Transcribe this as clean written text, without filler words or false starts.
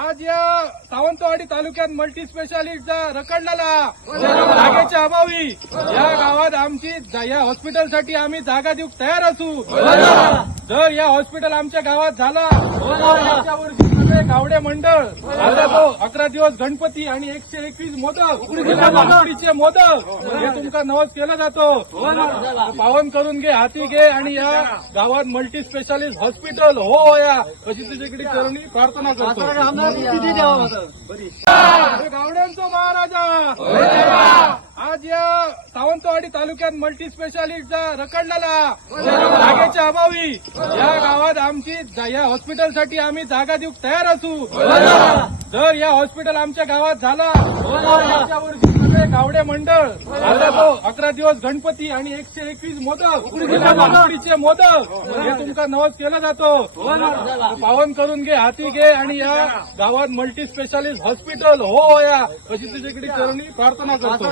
आज या सावंतवाडी तालुक्यात मल्टी स्पेशालिस्टचा रखडलेला जागेच्या अभावी या गावात आमची या हॉस्पिटलसाठी आम्ही जागा देऊ तयार असू. जर या हॉस्पिटल आमच्या गावात झाला मागच्या वर्षी सगळे गावडे मंडळ आता तो 11 दिवस गणपती आणि 121 मोदक उकडीचे मोदक हे तुमका नवस केला जातो. पावन करून घे, हाती घे आणि या गावात मल्टी स्पेशालिस्ट हॉस्पिटल हो या अशी तुझ्याकडे करणी प्रार्थना करतो. गावड्यांचो महाराजा आज या सावंतवाडी तालुक्यात मल्टी स्पेशालिस्टचा रखडलेला जागेच्या अभावी या गावात आमची या हॉस्पिटलसाठी आम्ही जागा देऊ तयार असू. जर या हॉस्पिटल आमच्या गावात झाला मागच्या वर्षी सगळे गावडे मंडळ आता तो 11 दिवस गणपती आणि 121 मोदक उकडीचे मोदक हे तुमका नवस केला जातो. पावन करून घे, हाती घे आणि या गावात मल्टी स्पेशालिस्ट हॉस्पिटल हो या अशी तुझ्याकडे करणी प्रार्थना करतो.